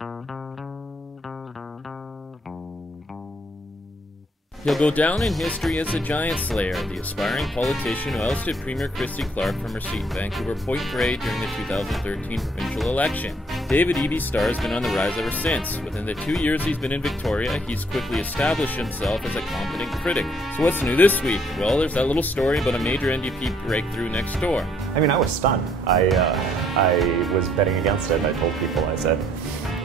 He'll go down in history as the giant slayer, the aspiring politician who ousted Premier Christy Clark from her seat in Vancouver-Point Grey during the 2013 provincial election. David Eby's star has been on the rise ever since. Within the 2 years he's been in Victoria, he's quickly established himself as a competent critic. So what's new this week? Well, there's that little story about a major NDP breakthrough next door. I mean, I was stunned. I was betting against it. I told people, I said,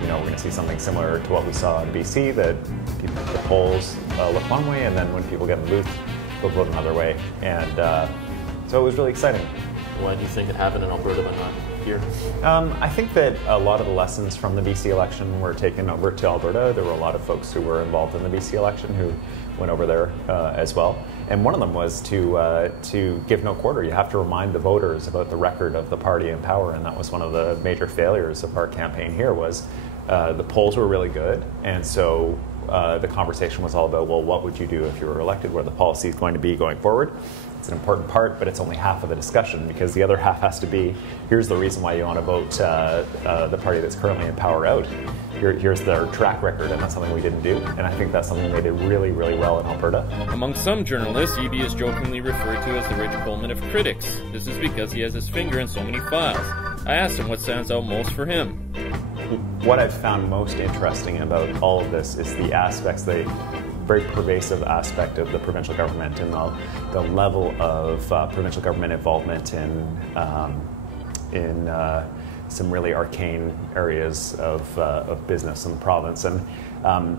you know, we're going to see something similar to what we saw in BC, that the polls look one way, and then when people get in the booth, they'll vote another way. And so it was really exciting. Why do you think it happened in Alberta but not here? I think that a lot of the lessons from the BC election were taken over to Alberta. There were a lot of folks who were involved in the BC election who went over there as well. And one of them was to give no quarter. You have to remind the voters about the record of the party in power, and that was one of the major failures of our campaign here. Was the polls were really good, and so the conversation was all about, well, what would you do if you were elected? What are the policies going to be going forward? It's an important part, but it's only half of the discussion, because the other half has to be, here's the reason why you want to vote the party that's currently in power out. Here's their track record, and that's something we didn't do. And I think that's something they did really, really well in Alberta. Among some journalists, Eby is jokingly referred to as the Rich Coleman of critics. This is because he has his finger in so many files. I asked him what stands out most for him. What I've found most interesting about all of this is the aspects, the very pervasive aspect of the provincial government, and the level of provincial government involvement in some really arcane areas of business in the province. And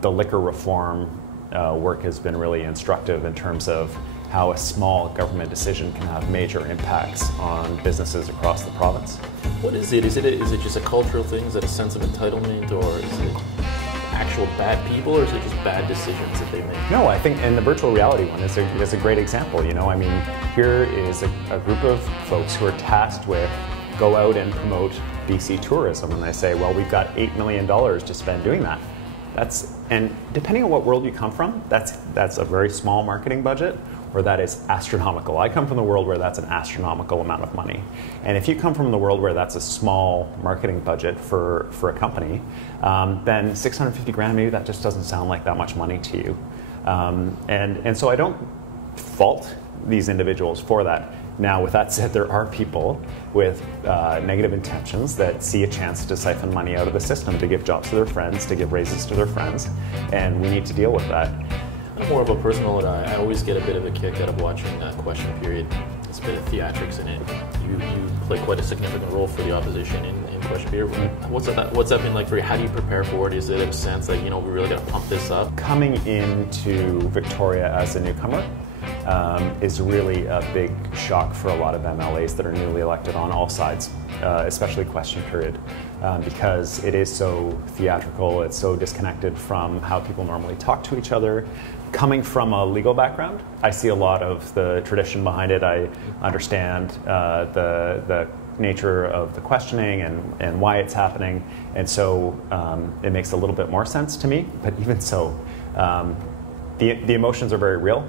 the liquor reform work has been really instructive in terms of how a small government decision can have major impacts on businesses across the province. What is it? Is it just a cultural thing? Is it a sense of entitlement, or is it actual bad people, or is it just bad decisions that they make? No, I think, and the virtual reality one is a great example. You know, I mean, here is a group of folks who are tasked with go out and promote BC tourism, and they say, well, we've got $8 million to spend doing that. And depending on what world you come from, that's a very small marketing budget, or that is astronomical. I come from the world where that's an astronomical amount of money. And if you come from the world where that's a small marketing budget for a company, then 650 grand, maybe that just doesn't sound like that much money to you. And so I don't fault these individuals for that. Now, with that said, there are people with negative intentions that see a chance to siphon money out of the system, to give jobs to their friends, to give raises to their friends, and we need to deal with that. I'm more of a personal note. I always get a bit of a kick out of watching that question period. There's a bit of theatrics in it. You play quite a significant role for the opposition in question period. What's that been like for you? How do you prepare for it? Is it a sense that, you know, we really got to pump this up? Coming into Victoria as a newcomer is really a big shock for a lot of MLAs that are newly elected on all sides, especially question period, because it is so theatrical, it's so disconnected from how people normally talk to each other. Coming from a legal background, I see a lot of the tradition behind it. I understand the nature of the questioning and why it's happening, and so it makes a little bit more sense to me, but even so, the emotions are very real.